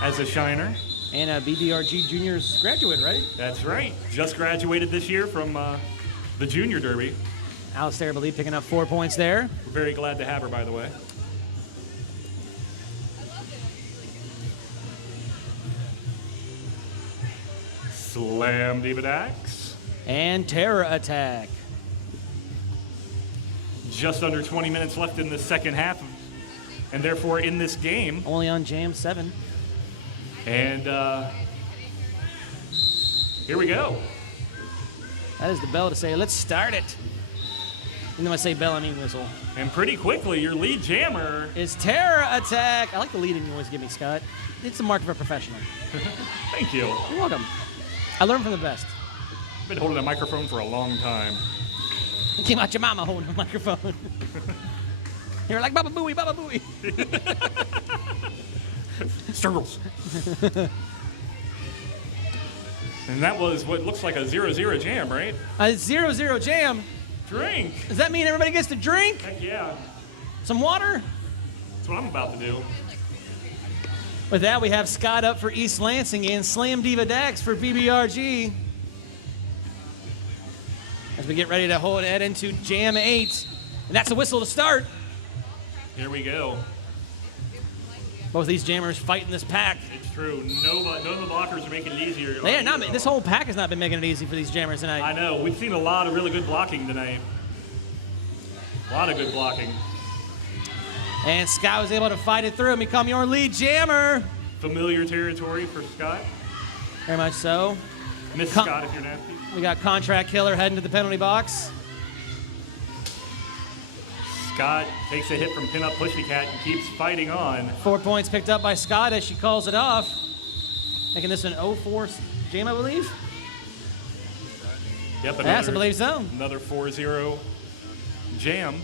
as a Shiner. And a BBRG Juniors graduate, right? That's right. Just graduated this year from the Junior Derby. Alistair, I believe, picking up 4 points there. We're very glad to have her, by the way. Slam David Axe. And Terra Attack. Just under 20 minutes left in the second half, and therefore in this game. Only on Jam 7. And here we go. That is the bell to say, let's start it. And when I say bell, I mean whistle. And pretty quickly, your lead jammer. Is Terra Attack. I like the leading you always give me, Scott. It's the mark of a professional. Thank you. You're welcome. I learned from the best. I've been holding a microphone for a long time. Came out your mama holding the microphone. You're like, Baba Booey, Baba Booey. Struggles. And that was what looks like a 0-0 jam, right? A 0-0 jam. Drink. Does that mean everybody gets to drink? Heck yeah. Some water? That's what I'm about to do. With that, we have Scott up for East Lansing and Slam Diva Dax for BBRG. As we get ready to head into Jam 8. And that's a whistle to start. Here we go. Both these jammers fighting this pack. It's true. None of the blockers are making it easier. They are not. This whole pack has not been making it easy for these jammers tonight. I know. We've seen a lot of really good blocking tonight. A lot of good blocking. And Scott was able to fight it through and become your lead jammer. Familiar territory for Scott. Very much so. Miss Scott if you're nasty. We got Contract Killer heading to the penalty box. Scott takes a hit from Pinup Pussycat and keeps fighting on. 4 points picked up by Scott as she calls it off. Making this an 0-4 jam, I believe. Yep, Yes, I believe so. Another 4-0 jam.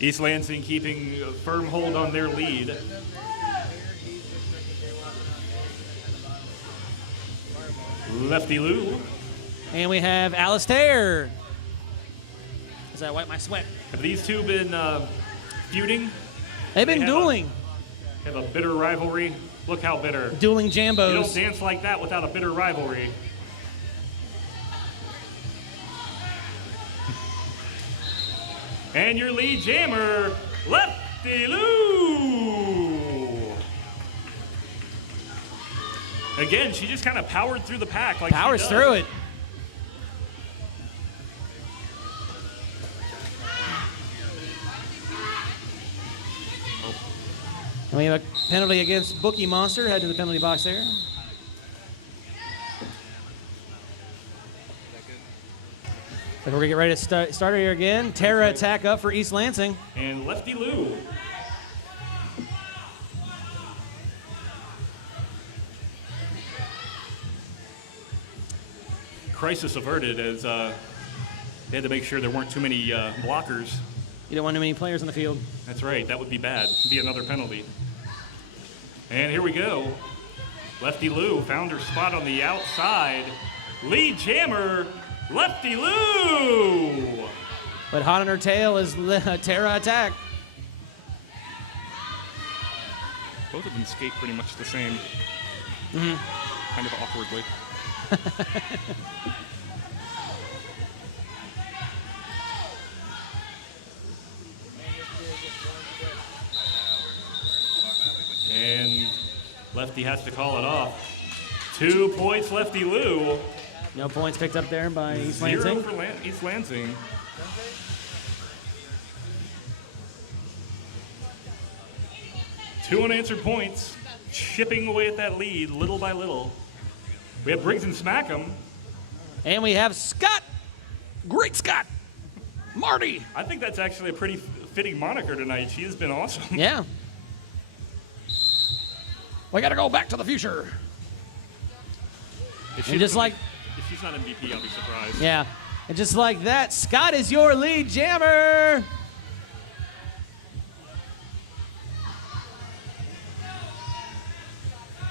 East Lansing keeping a firm hold on their lead. Lefty Lou. And we have Alistair. As I wipe my sweat. Have these two been feuding? They've been They have dueling. Have a bitter rivalry. Look how bitter. Dueling You don't jambos. dance like that without a bitter rivalry. And your lead jammer, Lefty Lou. Again, she just kind of powered through the pack. Like Powers she does. through it. And we have a penalty against Bookie Monster. Head to the penalty box there. So we're going to get ready to start her here again. Terra attack up for East Lansing. And Lefty Lou. Crisis averted as they had to make sure there weren't too many blockers. You don't want too many players on the field. That's right, that would be bad. Be another penalty. And here we go. Lefty Lou found her spot on the outside. Lead jammer, Lefty Lou. But hot on her tail is Terra attack. Both of them skate pretty much the same. Kind of awkwardly. And Lefty has to call it off. 2 points, Lefty Lou. No points picked up there by East 0 Lansing. for East Lansing. Two unanswered points, chipping away at that lead little by little. We have Briggs and Smackham. And we have Scott. Great Scott. Marty. I think that's actually a pretty fitting moniker tonight. She has been awesome. Yeah. We got to go back to the future. If And just like, if she's not MVP, I'll be surprised. yeah. And just like that, Scott is your lead jammer.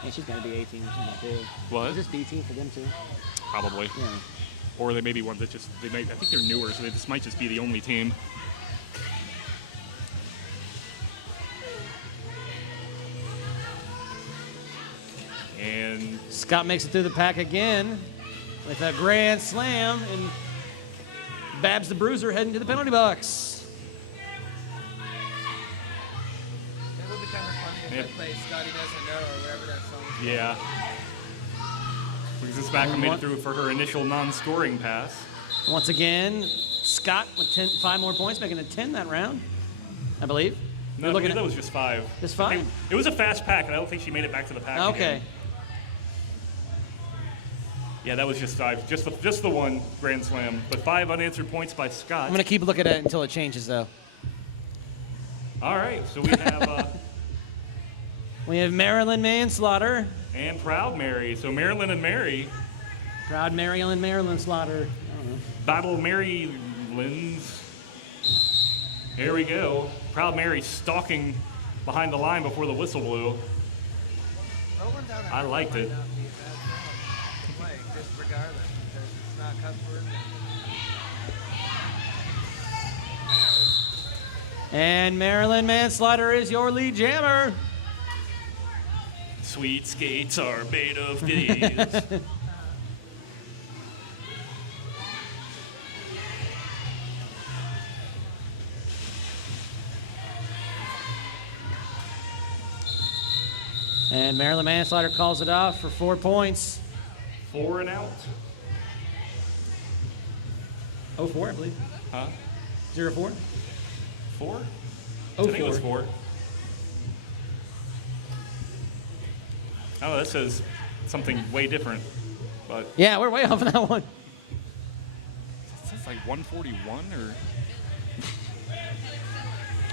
And she's got to be 18 or something too. What? Is this B team for them too? Probably. Yeah. Or they may be one that just, I think they're newer, so this might just be the only team. And Scott makes it through the pack again with a grand slam, and Babs the Bruiser heading to the penalty box. That would be kind of funny if I play Scotty Doesn't Know or whatever that song is. yeah. Briggs and Smackham made it through for her initial non-scoring pass. Once again, Scott with 5 more points, making it 10 that round, I believe. No, You're I looking believe at- that was just 5. Just I think 5? It was a fast pack, and I don't think she made it back to the pack Okay. again. Yeah, that was just 5. Just the one grand slam. But 5 unanswered points by Scott. I'm going to keep looking at it until it changes, though. All right, so we have We have Marilyn Manslaughter. and Proud Mary. So Marilyn and Mary Proud Marilyn Slaughter. I don't know. battle Mary Lynn's. Here we go. Proud Mary stalking behind the line before the whistle blew. I liked it. Just regardless, because it's not cuss words. And Marilyn Manslaughter is your lead jammer. Sweet skates are made of days. And Marilyn Manslaughter calls it off for 4 points. 4 and out. 0-4, I believe. Huh? 0-4. 4? Oh, I think it was 4. Oh, that says something way different. But Yeah, we're way off on that one. It says like 141 or.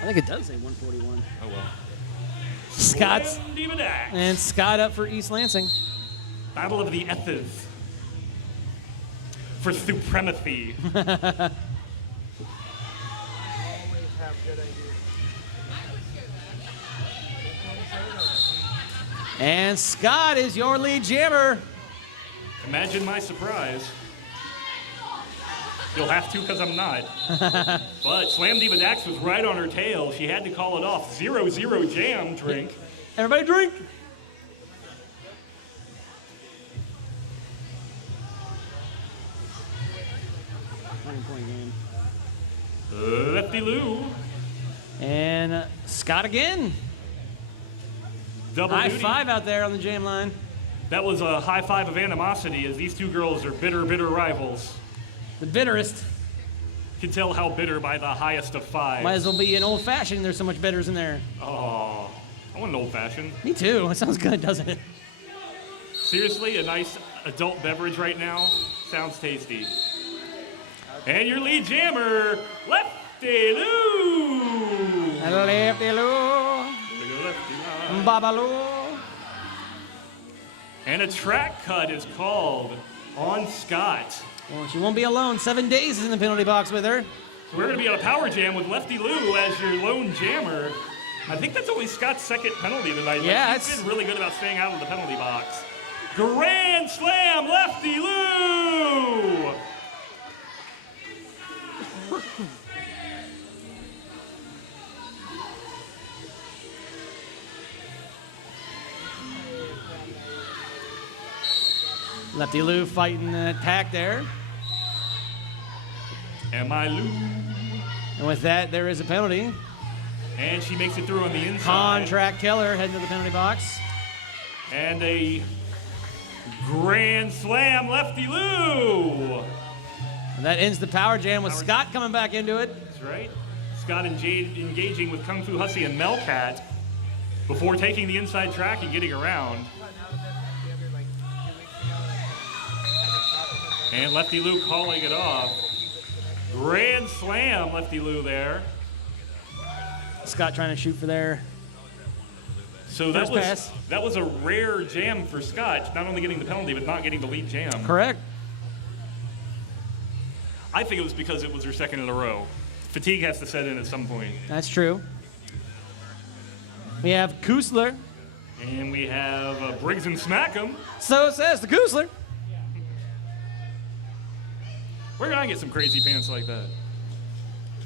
I think it does say 141. Oh well. Scott's Slam Diva Dax. and Scott up for East Lansing. Battle of the Ethers. For supremacy. Always have good ideas. And Scott is your lead jammer. Imagine my surprise. You'll have to because I'm not. But Slam Diva Dax was right on her tail. She had to call it off. 0-0 jam drink. Everybody drink. Lefty Lou. And Scott again. Double High duty. five out there on the jam line. That was a high five of animosity as these two girls are bitter, bitter rivals. The bitterest. Can tell how bitter by the highest of 5. Might as well be an old fashioned. There's so much bitters in there. Oh, I want an old fashioned. Me too. That sounds good, doesn't it? Seriously, a nice adult beverage right now sounds tasty. And your lead jammer, Lefty Lou. Lefty Lou. Babaloo. And a track cut is called on Scott. Well, she won't be alone. 7 days is in the penalty box with her. So we're going to be on a power jam with Lefty Lou as your lone jammer. I think that's only Scott's second penalty tonight. Yeah, He's been really good about staying out of the penalty box. Grand slam, Lefty Lou! Lefty Lou fighting that pack there. Am I Lou? And with that, there is a penalty. And she makes it through on the inside. Contract killer heading to the penalty box. And a grand slam, Lefty Lou! And that ends the power jam with Scott coming back into it. That's right. Scott and Jade engaging with Kung Fu Hussy and Melcat before taking the inside track and getting around. And Lefty Lou calling it off. Grand slam, Lefty Lou there. Scott trying to shoot for there. So First pass. that was a rare jam for Scott, not only getting the penalty, but not getting the lead jam. Correct. I think it was because it was her second in a row. Fatigue has to set in at some point. That's true. We have Kusler. And we have Briggs and Smackham. So says the Kusler. Where can I get some crazy pants like that?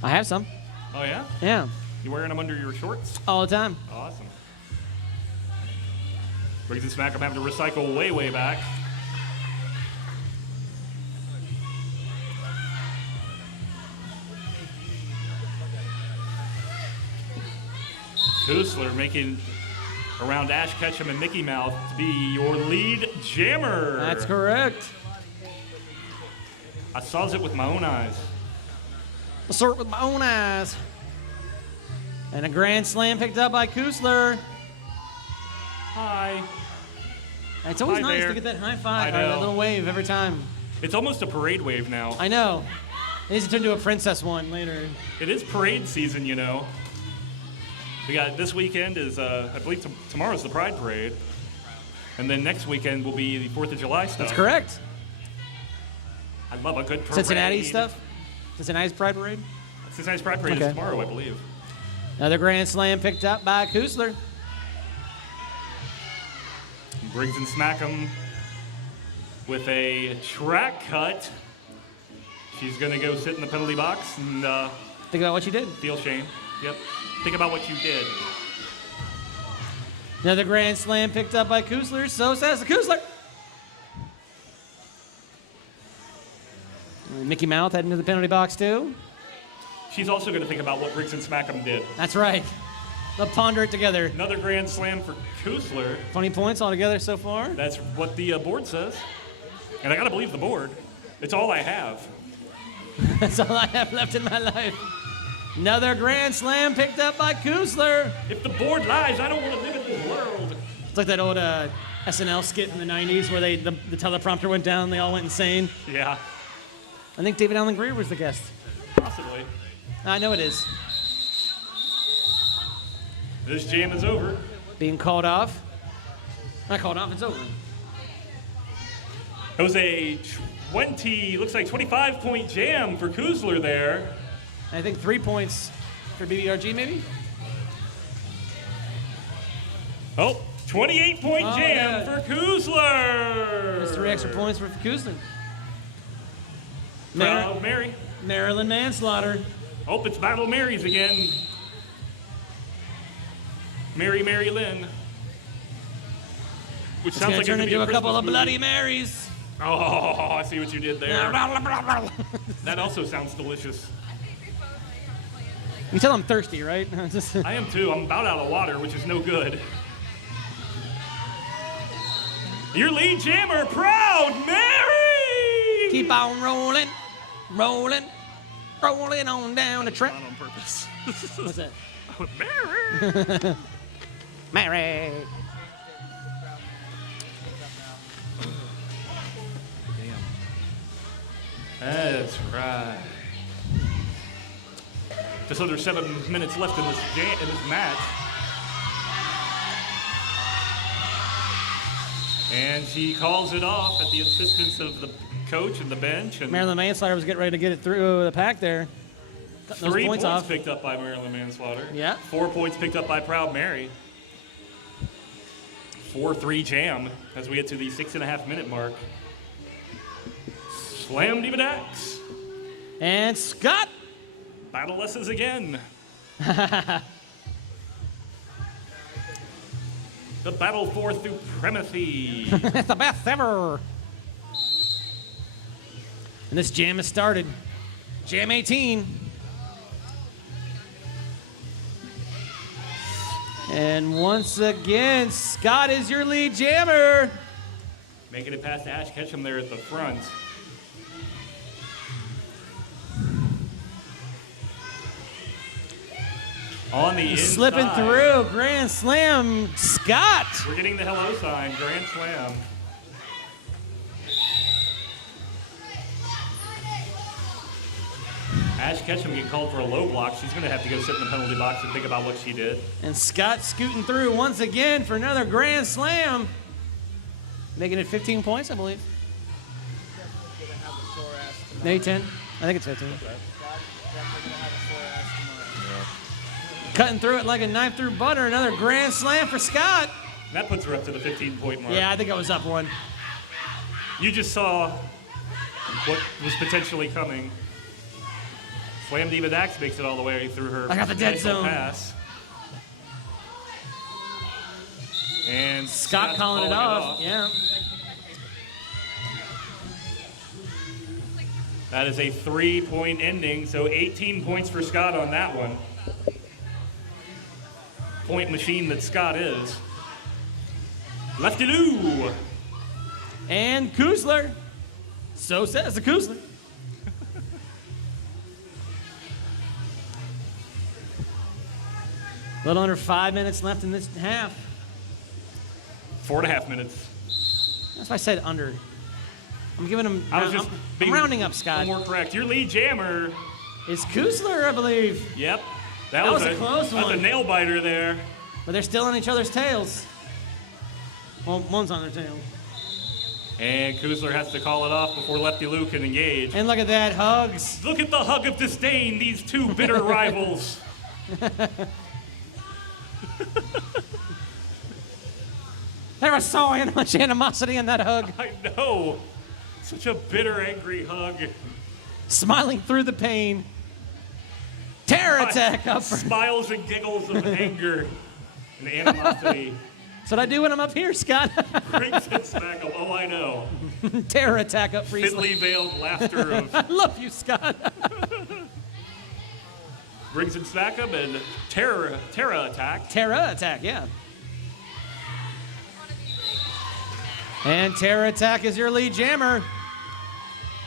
I have some. Oh, yeah? Yeah. You wearing them under your shorts? All the time. Awesome. Briggs and Smackham having to recycle way, way back. Kusler making around Ash Ketchum and Mickey Mouth to be your lead jammer. That's correct. I saw it with my own eyes. I saw it with my own eyes. And a grand slam picked up by Kusler. Hi. It's always Hi nice there. to get that high five I or that know. little wave every time. It's almost a parade wave now. I know. It needs to turn into a princess one later. It is parade season, you know. We got this weekend is, I believe tomorrow's the Pride Parade. And then next weekend will be the 4th of July stuff. That's correct. I love a good parade. Cincinnati stuff. Cincinnati's Pride Parade? Cincinnati's Pride Parade Okay. is tomorrow, I believe. Another grand slam picked up by Kusler. Briggs and Smackham with a track cut. She's going to go sit in the penalty box and Think about what you did. feel shame. Yep. Think about what you did. Another grand slam picked up by Kusler. So says the Kusler. Mickey Mouth heading to the penalty box too. She's also going to think about what Briggs and Smackham did. That's right. They'll ponder it together. Another grand slam for Kusler. 20 points altogether so far. That's what the board says. And I got to believe the board. It's all I have. That's all I have left in my life. Another grand slam picked up by Kusler. If the board lies, I don't want to live in this world. It's like that old SNL skit in the 90s where the teleprompter went down and they all went insane. Yeah, I think David Allen Greer was the guest. possibly. I know it is. This jam is over. Being called off. Not called off, it's over. It was a 25-point jam for Kusler there. I think 3 points for BBRG maybe? Oh, 28-point Oh, jam yeah. for Kusler. There's 3 extra points for Kusler. Proud Mary. Maryland manslaughter. Oh, it's Battle Marys again. Mary Lynn. Which It's sounds gonna like turn it could be into a couple Christmas of movie. Bloody Marys. Oh, I see what you did there. That also sounds delicious. You can tell I'm thirsty, right? I am too. I'm about out of water, which is no good. Your lead jammer, Proud Mary! Keep on rolling, rolling, rolling on down the track. Not on purpose. What's that? Mary! Mary. That's right. Just under 7 minutes left in this match. And she calls it off at the insistence of the coach and the bench. And Maryland manslaughter was getting ready to get it through the pack there. Cutting those 3 points off. picked up by Maryland Manslaughter. Yeah. 4 points picked up by Proud Mary. 4-3 jam as we get to the 6.5 minute mark. Slam Diva Dax. And Scott. Battle lessons again. The battle for supremacy. It's the best ever. And this jam has started. Jam 18. And once again, Scott is your lead jammer. Making it past Ash Ketchum there at the front. On the inside. Slipping through. Grand slam, Scott. We're getting the hello sign. Grand slam. Ash Ketchum getting called for a low block. She's going to have to go sit in the penalty box and think about what she did. And Scott scooting through once again for another grand slam. Making it 15 points, I believe. Definitely gonna have a sore ass tonight. Maybe 10. I think it's 15. Definitely gonna have a sore ass tomorrow. Cutting through it like a knife through butter. Another grand slam for Scott. That puts her up to the 15-point mark. Yeah, I think I was up one. You just saw what was potentially coming. Slam Diva Dax makes it all the way through her I got the dead initial zone. pass. And Scott Scott's calling it off. Yeah. That is a 3-point ending, so 18 points for Scott on that one. Point machine that Scott is. Lefty-loo! And Kusler. So says the Kusler. A little under 5 minutes left in this half. 4.5 minutes. That's why I said under. I'm giving him. I was just I'm being rounding up, a Scott. little more correct. Your lead jammer. It's Kusler, I believe. Yep. That was a close That's a one. nail biter there. But they're still on each other's tails. Well, one's on their tail. And Kuzler has to call it off before Lefty Lou can engage. And look at that, hugs. Look at the hug of disdain, these two bitter rivals. There was so much animosity in that hug. I know. Such a bitter, angry hug. Smiling through the pain. Terror attack up. Smiles and giggles of anger and animosity. That's what I do when I'm up here, Scott. Brings and smack 'em. Oh, I know. Terror attack up for Thinly veiled laughter of I love you, Scott. brings and smack 'em and terror attack. Terror attack, yeah. And Terror attack is your lead jammer.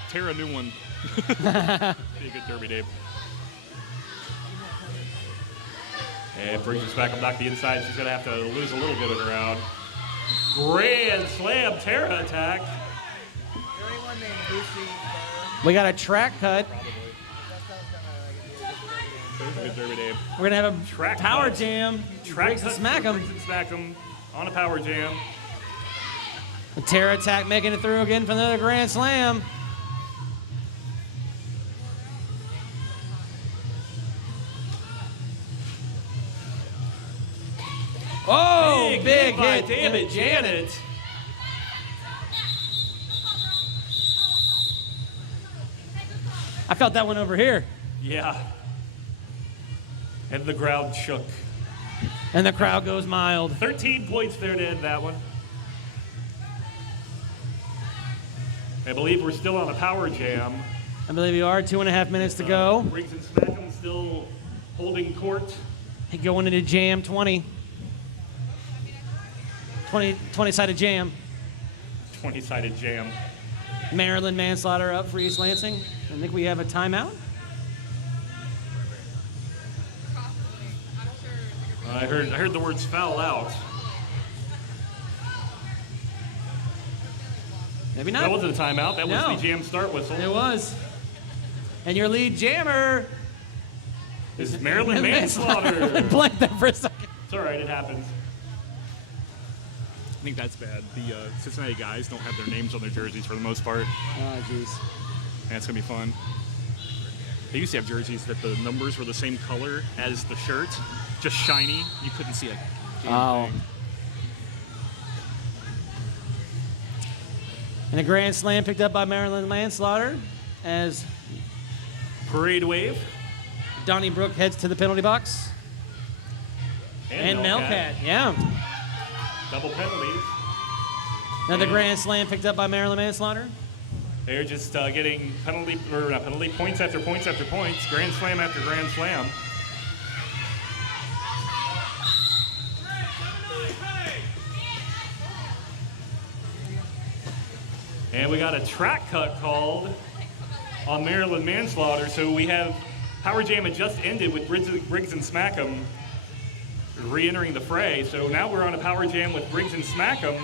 Tear a new one. Be a good derby, Dave. And brings and smack 'em back to the inside. She's gonna have to lose a little bit of ground. Grand slam, terror attack. Is there anyone named Lucy? We got a track cut. There's a good derby, Dave. We're gonna have a Track power cut. jam. Track Briggs and cut, smack 'em. Brings and smack 'em on a power jam. The Terror attack making it through again for another grand slam. Oh, big by hit. Damn it, Janet. I felt that one over here. Yeah. And the crowd shook. And the crowd goes mild. 13 points there to end that one. I believe we're still on a power jam. I believe you are. 2.5 minutes to go. Briggs and Smackham still holding court. Going into jam 20. 20-sided jam. 20-sided jam. Maryland manslaughter up for East Lansing. I think we have a timeout. I heard the words foul out. Maybe That not. wasn't a timeout. That No. was the jam start whistle. It was. And your lead jammer. It's Maryland manslaughter. Blank that for a second. It's all right. It happens. I think that's bad. The Cincinnati guys don't have their names on their jerseys for the most part. Oh, jeez. And it's going to be fun. They used to have jerseys that the numbers were the same color as the shirt, just shiny. You couldn't see a damn Oh. thing. And a grand slam picked up by Maryland manslaughter as Parade wave. Donnybrook heads to the penalty box. And Melcat, yeah. Double penalties. Another grand slam picked up by Maryland manslaughter. They're just getting points after points after points, grand slam after grand slam. And we got a track cut called on Maryland manslaughter. So we have Power Jam had just ended with Briggs and Smackham re-entering the fray. So now we're on a Power Jam with Briggs and Smackham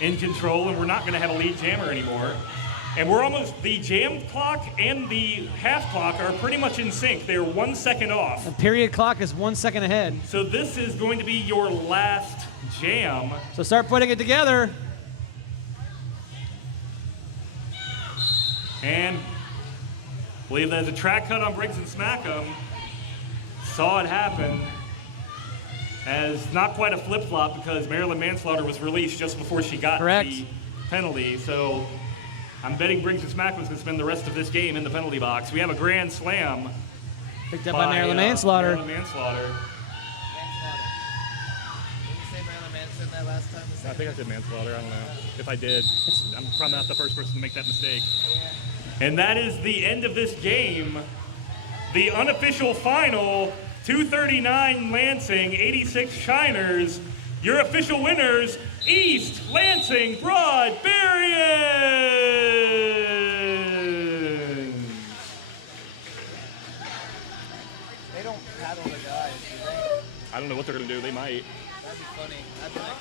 in control, and we're not going to have a lead jammer anymore. And we're almost, the jam clock and the half clock are pretty much in sync. They're 1 second off. The period clock is 1 second ahead. So this is going to be your last jam. So start putting it together. And I believe there's a track cut on Briggs and Smackham. Saw it happen. As not quite a flip-flop because Maryland manslaughter was released just before she got Correct. the penalty. So I'm betting Briggs and Smackham's going to spend the rest of this game in the penalty box. We have a grand slam Picked up by Maryland manslaughter. Maryland manslaughter. Manslaughter. Did you say Maryland Manson that last time? I think I said manslaughter. I don't know. If I did, I'm probably not the first person to make that mistake. And that is the end of this game. The unofficial final, 239 Lansing, 86 Shiners. Your official winners, East Lansing Broadbarians. They don't paddle the guys, do they? I don't know what they're going to do. They might. That'd be funny. I'd be like,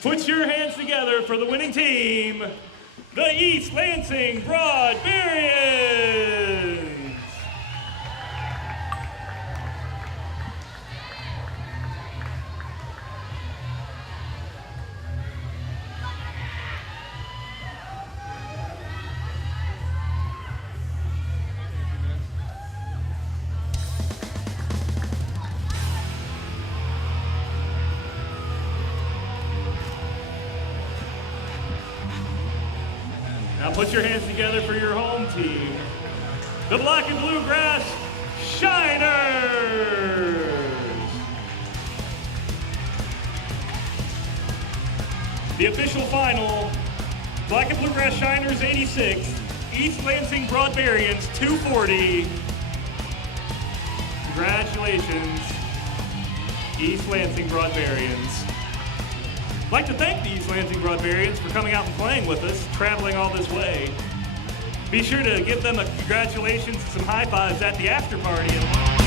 Put your hands together for the winning team, the East Lansing Broadbarians. Now put your hands together for your home team, the Black and Bluegrass Shiners. The official final, Black and Bluegrass Shiners 86, East Lansing Broadbarians 240. Congratulations, East Lansing Broadbarians. I'd like to thank the East Lansing Broadbarians for coming out and playing with us, traveling all this way. Be sure to give them a congratulations and some high fives at the after party.